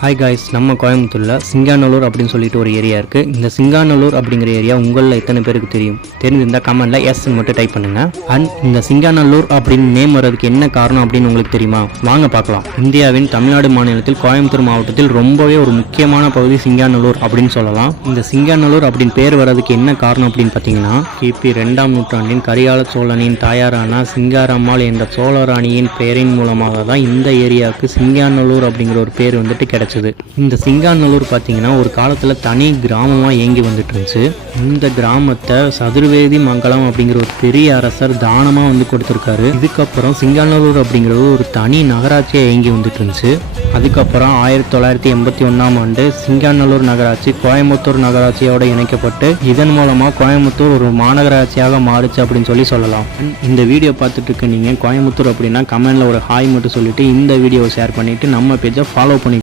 Hi guys, நம்ம கோயம்புத்தூரில் சிங்காநல்லூர் அப்படின்னு சொல்லிட்டு ஒரு ஏரியா இருக்குது. இந்த சிங்காநல்லூர் அப்படிங்கிற ஏரியா உங்களில் எத்தனை பேருக்கு தெரிஞ்சிருந்தால் கமெண்ட்டில் எஸ் மட்டும் டைப் பண்ணுங்கள். அண்ட் இந்த சிங்காநல்லூர் அப்படின்னு நேம் வர்றதுக்கு என்ன காரணம் அப்படின்னு உங்களுக்கு தெரியுமா? வாங்க பார்க்கலாம். இந்தியாவின் தமிழ்நாடு மாநிலத்தில் கோயம்புத்தூர் மாவட்டத்தில் ரொம்பவே ஒரு முக்கியமான பகுதி சிங்காநல்லூர் அப்படின்னு சொல்லலாம். இந்த சிங்காநல்லூர் அப்படின்னு பேர் வர்றதுக்கு என்ன காரணம் அப்படின்னு பார்த்தீங்கன்னா, கிபி 2ஆம் நூற்றாண்டின் கரிகால சோழனின் தாயாரான சிங்காரம்மாள் என்ற சோழராணியின் பெயரின் மூலமாக தான் இந்த ஏரியாவுக்கு சிங்காநல்லூர் அப்படிங்கிற ஒரு பேர் கிடைச்சது. இந்த சிங்காநல்லூர் பார்த்தீங்கன்னா ஒரு காலத்தில் தனி கிராமமாக இயங்கி வந்துட்டு இருந்துச்சு. இந்த கிராமத்தை சதுர்வேதி மங்கலம் அப்படிங்கிற ஒரு பெரிய அரசர் தானமாக கொடுத்துருக்காரு. இதுக்கப்புறம் சிங்காநல்லூர் அப்படிங்கிறது ஒரு தனி நகராட்சியாக இயங்கி வந்துட்டு இருந்துச்சு. அதுக்கப்புறம் 1981ஆம் ஆண்டு சிங்காநல்லூர் நகராட்சி கோயம்புத்தூர் நகராட்சியோட இணைக்கப்பட்டு இதன் மூலமாக கோயம்புத்தூர் ஒரு மாநகராட்சியாக மாறுச்சு அப்படின்னு சொல்லலாம். இந்த வீடியோ பார்த்துட்டு இருக்க நீங்கள் கோயம்புத்தூர் அப்படின்னா கமெண்ட்ல ஒரு ஹாய் மட்டும் சொல்லிட்டு இந்த வீடியோவை ஷேர் பண்ணிட்டு நம்ம பேஜை ஃபாலோ பண்ணி